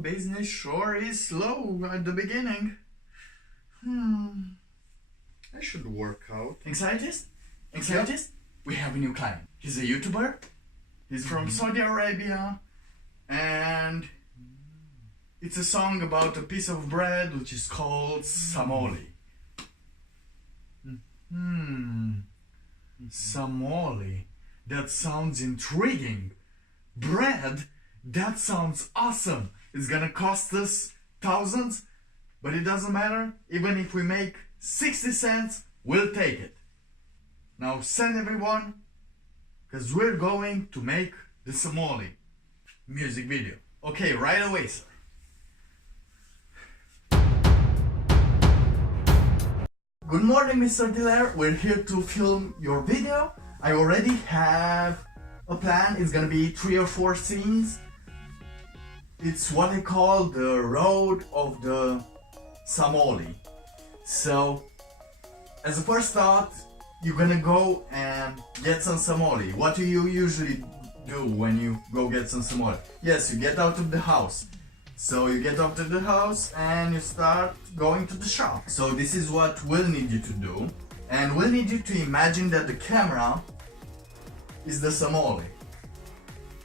business sure is slow at the beginning. I should work out. Anxietyst? Anxietyst? We have a new client. He's a YouTuber. He's from Saudi Arabia. And it's a song about a piece of bread which is called Samoly. Samoly. That sounds intriguing. Bread? That sounds awesome. It's gonna cost us thousands, but it doesn't matter. Even if we make 60 cents, we'll take it. Now send everyone, because we're going to make the Samoly music video. Okay, right away, sir. Good morning, Mr. Dyler. We're here to film your video. I already have a plan. It's gonna be 3 or 4 scenes. It's what I call the road of the Samoly. So, as a first thought, you're gonna go and get some Samoly. What do you usually do when you go get some Samoly? Yes, you get out of the house. So you get out of the house and you start going to the shop. So this is what we'll need you to do. And we'll need you to imagine that the camera is the Samoly.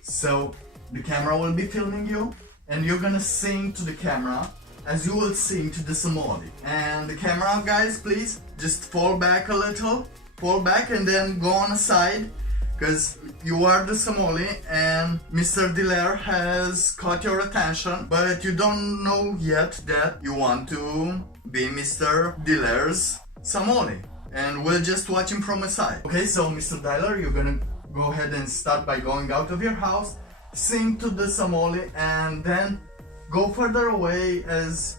So the camera will be filming you and you're gonna sing to the camera as you will sing to the Samoly. And the camera, guys, please just fall back a little. Fall back and then go on a side, because you are the Samoly and Mr. Dyler has caught your attention, but you don't know yet that you want to be Mr. Dyler's Samoly, and we'll just watch him from a side. Okay, so Mr. Dyler, you're gonna go ahead and start by going out of your house, sing to the Samoly, and then go further away as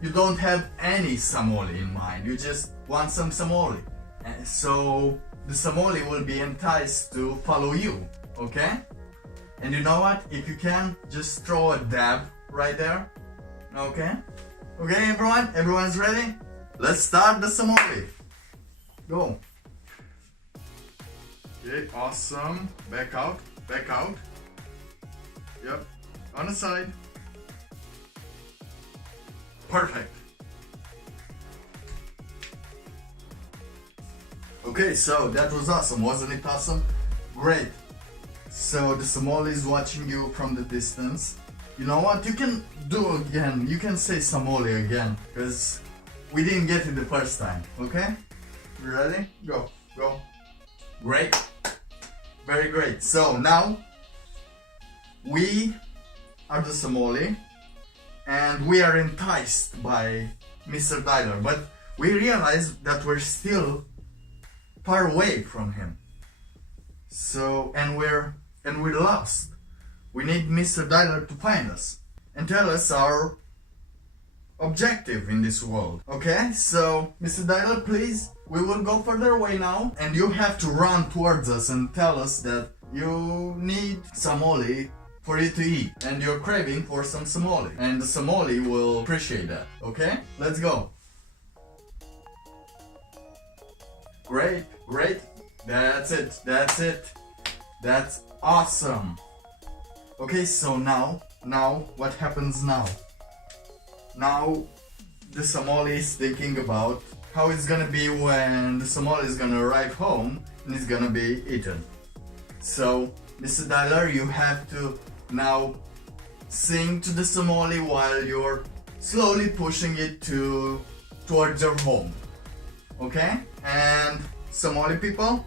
you don't have any Samoly in mind, you just want some Samoly. And so the Samoly will be enticed to follow you, okay? And you know what? If you can, just throw a dab right there, okay? Okay, everyone? Everyone's ready? Let's start the Samoly. Go. Okay, awesome. Back out, back out. Yep, on the side. Perfect. Okay, so that was awesome, wasn't it awesome? Great. So the Samoly is watching you from the distance. You know what? You can do again. You can say Samoly again, because we didn't get it the first time. Okay? You ready? Go, go. Great. Very great. So now we are the Samoly, and we are enticed by Mr. Dyler, but we realize that we're still far away from him. So, and we're lost. We need Mr. Dyler to find us and tell us our objective in this world. Okay, so Mr. Dyler, please, we will go further away now, and you have to run towards us and tell us that you need Samoly for you to eat, and you're craving for some Samoly, and the Samoly will appreciate that. Okay, let's go. Great, great. That's it, that's it. That's awesome. Okay, so now what happens now? Now the Samoly is thinking about how it's gonna be when the Samoly is gonna arrive home and it's gonna be eaten. So, Mr. Dyler, you have to now sing to the Samoly while you're slowly pushing it towards your home. Okay? And Samoly people,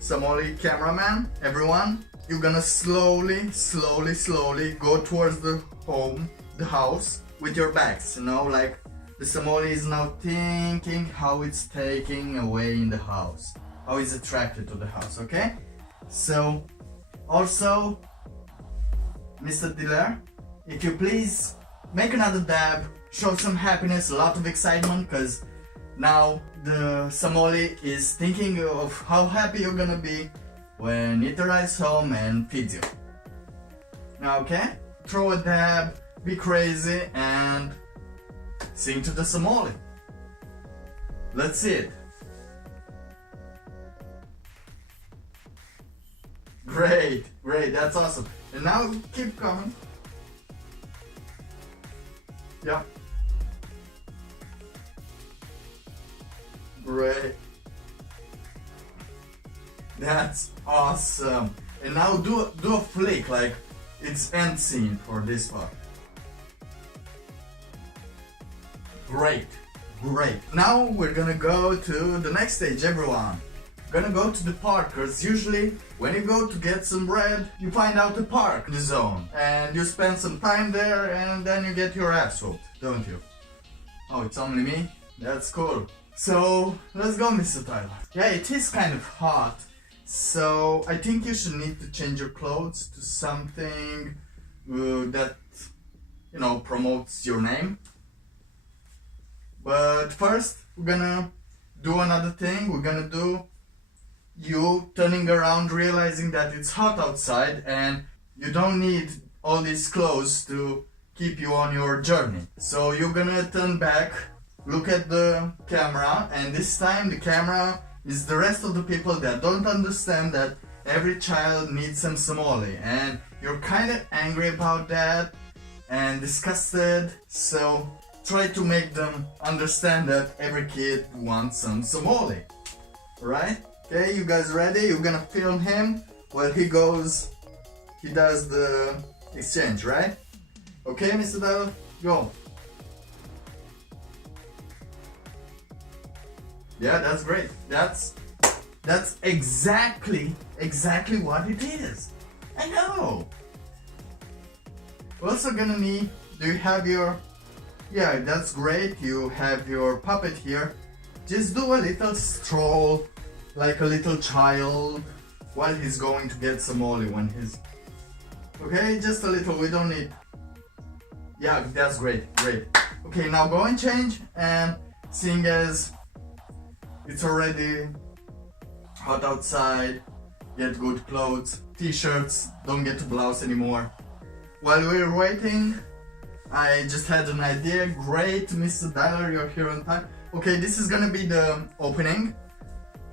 Samoly cameraman, everyone, you're gonna slowly go towards the home, the house, with your backs, you know, like the Samoly is now thinking how it's taking away in the house, how it's attracted to the house, okay? So, also, Mr. Dyler, if you please, make another dab, show some happiness, a lot of excitement, because now the Samoly is thinking of how happy you're gonna be when it arrives home and feeds you. Now, okay? Throw a dab, be crazy, and sing to the Samoly. Let's see it. Great, great, that's awesome. And now keep coming. Yeah. Great. That's awesome. And now do a flick like it's end scene for this part. Great. Great. Now we're gonna go to the next stage, everyone. Gonna go to the park, because usually when you go to get some bread, you find out the park, the zone, and you spend some time there and then you get your ass whooped, don't you? Oh, it's only me? That's cool. So, let's go, Mr. Tyler. Yeah, it is kind of hot, so I think you should need to change your clothes to something that, you know, promotes your name. But first, we're gonna do another thing. We're gonna do you turning around, realizing that it's hot outside and you don't need all these clothes to keep you on your journey. So you're gonna turn back, look at the camera, and this time the camera is the rest of the people that don't understand that every child needs some Samoly, and you're kind of angry about that and disgusted, so try to make them understand that every kid wants some Samoly, right? Okay, you guys ready? You're gonna film him while he does the exchange, right? Okay, Mr. Dyler, go. Yeah, that's great. That's exactly what it is. I know. We're also gonna need, do you have your, yeah, that's great. You have your puppet here. Just do a little stroll like a little child while he's going to get Samoly when he's, okay, just a little, we don't need, yeah, that's great, great. Okay, now go and change, and seeing as it's already hot outside, get good clothes, t-shirts, don't get to blouse anymore. While we're waiting, I just had an idea. Great, Mr. Dyler, you're here on time. Okay, this is gonna be the opening.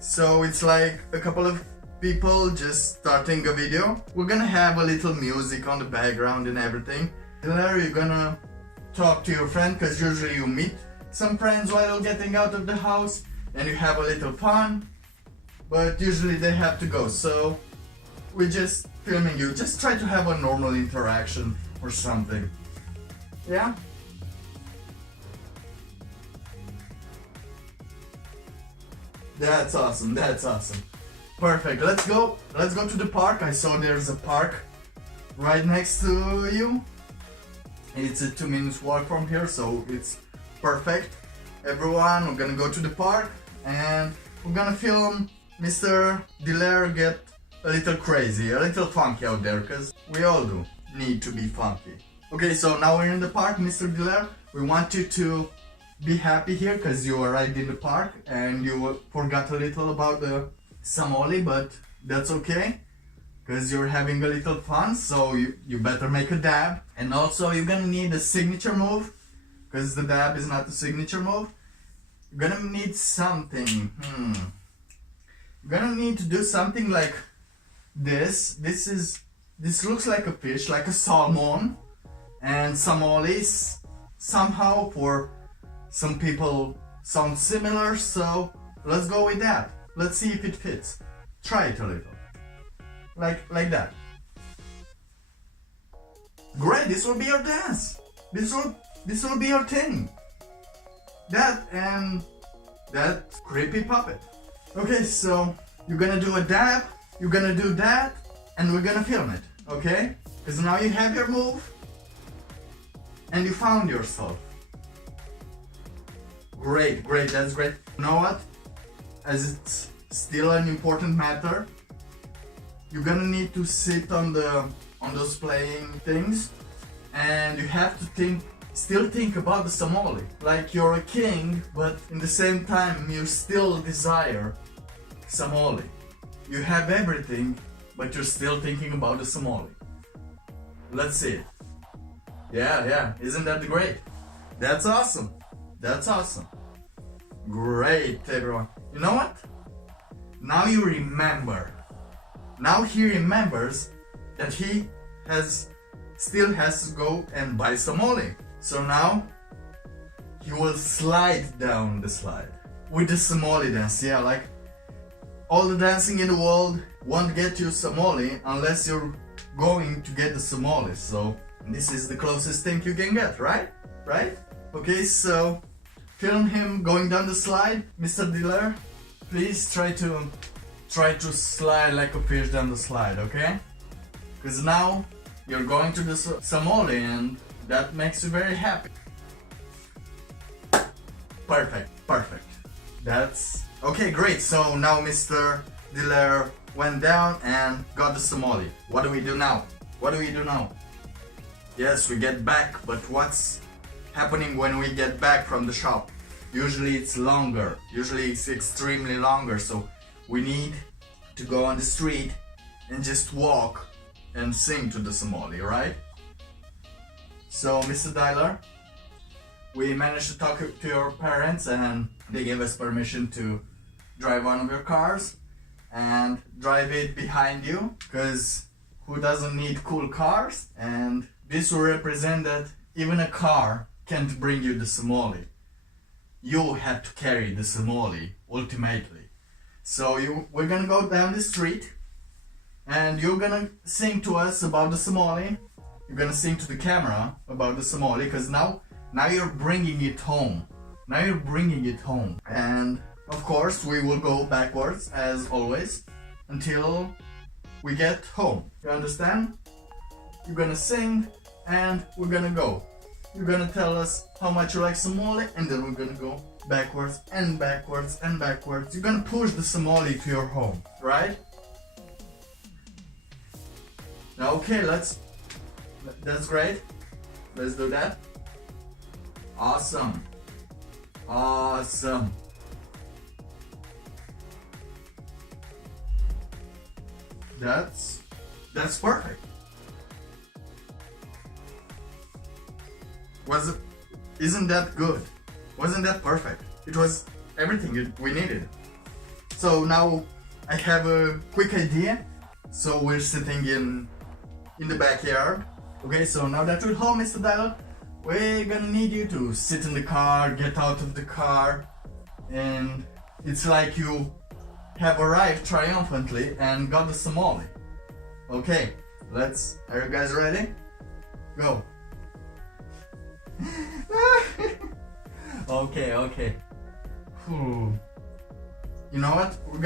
So it's like a couple of people just starting a video. We're gonna have a little music on the background and everything. There you're gonna talk to your friend, because usually you meet some friends while getting out of the house and you have a little fun, but usually they have to go. So we're just filming you. Just try to have a normal interaction or something. Yeah? That's awesome, that's awesome. Perfect, let's go to the park. I saw there's a park right next to you. It's a 2 minutes walk from here, so it's perfect. Everyone, we're gonna go to the park and we're gonna film Mr. Dyler get a little crazy, a little funky out there, because we all do need to be funky. Okay, so now we're in the park, Mr. Dyler. We want you to be happy here because you arrived in the park and you forgot a little about the Samoly, but that's okay because you're having a little fun, so you better make a dab. And also you're gonna need a signature move, because the dab is not a signature move. You're gonna need something. You're gonna need to do something like this. This looks like a fish, like a salmon, and Samoly somehow for some people sound similar, so let's go with that. Let's see if it fits. Try it a little. Like that. Great, this will be your dance. This will be your thing. That and that creepy puppet. Okay, so you're gonna do a dab, you're gonna do that, and we're gonna film it, okay? Because now you have your move and you found yourself. Great, great, that's great. You know what? As it's still an important matter, you're gonna need to sit on those playing things, and you have to still think about the Samoly. Like you're a king, but in the same time you still desire Samoly. You have everything, but you're still thinking about the Samoly. Let's see it. Yeah, isn't that great? That's awesome. That's awesome. Great, everyone. You know what? Now you remember. Now he remembers that he still has to go and buy Samoly. So now you will slide down the slide with the Samoly dance. Yeah, like all the dancing in the world won't get you Samoly unless you're going to get the Samoly. So this is the closest thing you can get, right? Right? Okay, so film him going down the slide. Mr. Dyler, please try to slide like a fish down the slide, okay? Because now you're going to the Samoly and that makes you very happy. Perfect, perfect. That's okay, great. So now Mr. Dyler went down and got the Samoly. What do we do now? What do we do now? Yes, we get back, but what's happening when we get back from the shop? Usually it's longer. Usually it's extremely longer. So we need to go on the street and just walk and sing to the Samoly, right? So Mr. Dyler, we managed to talk to your parents and they gave us permission to drive one of your cars and drive it behind you, because who doesn't need cool cars? And this will represent that even a car can't bring you the Samoly. You had to carry the Samoly ultimately. So we're gonna go down the street and you're gonna sing to us about the Samoly. You're gonna sing to the camera about the Samoly, because now you're bringing it home. Now you're bringing it home. And of course we will go backwards as always until we get home. You understand? You're gonna sing and we're gonna go. You're gonna tell us how much you like Samoly and then we're gonna go backwards and backwards and backwards. You're gonna push the Samoly to your home, right? Okay, that's great. Let's do that. Awesome. Awesome. That's perfect. Isn't that good? Wasn't that perfect? It was everything we needed. So now I have a quick idea. So we're sitting in the backyard. Okay, so now that we're home, Mr. Dyler, we're gonna need you to sit in the car, get out of the car, and it's like you have arrived triumphantly and got the Samoly. Okay, are you guys ready? Go. Okay. You know what? We're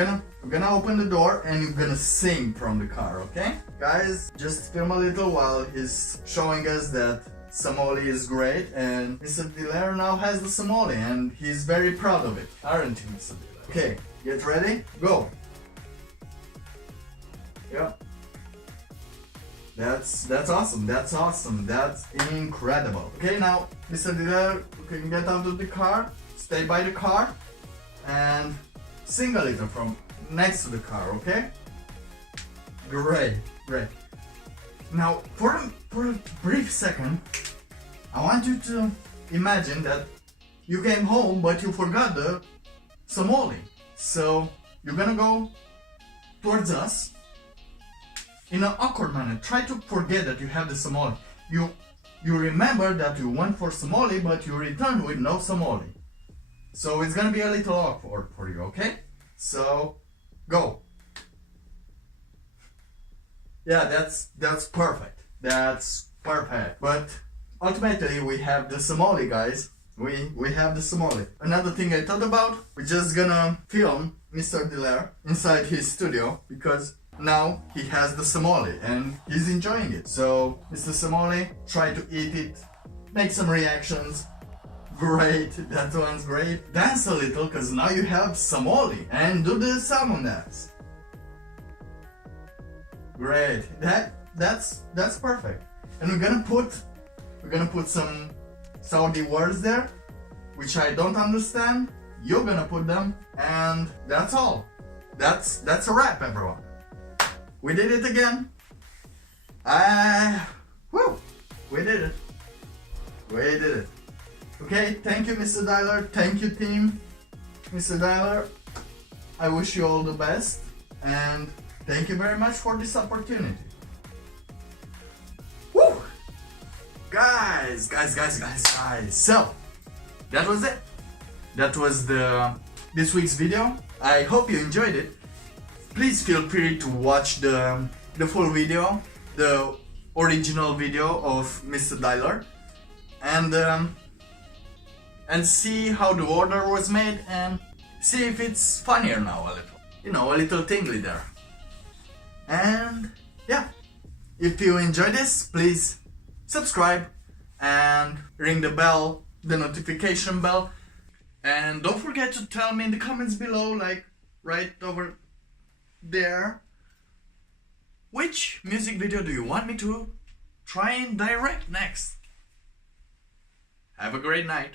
gonna open the door and you're gonna sing from the car, okay? Guys, just film a little while he's showing us that Samoly is great, and Mr. Dyler now has the Samoly and he's very proud of it, aren't you, Mr. Dyler? Okay, get ready, go! Yep. That's awesome, that's incredible. Okay, now, Mr. Dyler, you can get out of the car, stay by the car, and sing a little from next to the car, okay? Great. Now, for a brief second, I want you to imagine that you came home but you forgot the Samoly. So you're gonna go towards us in an awkward manner. Try to forget that you have the Samoly. You remember that you went for Samoly but you returned with no Samoly. So it's gonna be a little awkward for you, okay? So go. Yeah, that's perfect. That's perfect. But ultimately we have the Samoly, guys. We have the Samoly. Another thing I thought about, we're just gonna film Mr. Dyler inside his studio, because now he has the Samoly and he's enjoying it. So Mr. Samoly, try to eat it, make some reactions. Great, that one's great. Dance a little, cause now you have Samoly, and do the salmon dance. Great, that's perfect. And we're gonna put some Saudi words there, which I don't understand. You're gonna put them, and that's all. That's a wrap, everyone. We did it again. We did it. Okay, thank you, Mr. Dyler. Thank you, team. Mr. Dyler, I wish you all the best, and thank you very much for this opportunity. Woo! Guys. So, that was it. That was this week's video. I hope you enjoyed it. Please feel free to watch the full video, the original video of Mr. Dyler, and see how the order was made and see if it's funnier now a little. You know, a little tingly there. And yeah, if you enjoy this, please subscribe and ring the bell, the notification bell. And don't forget to tell me in the comments below, like right over there, which music video do you want me to try and direct next? Have a great night.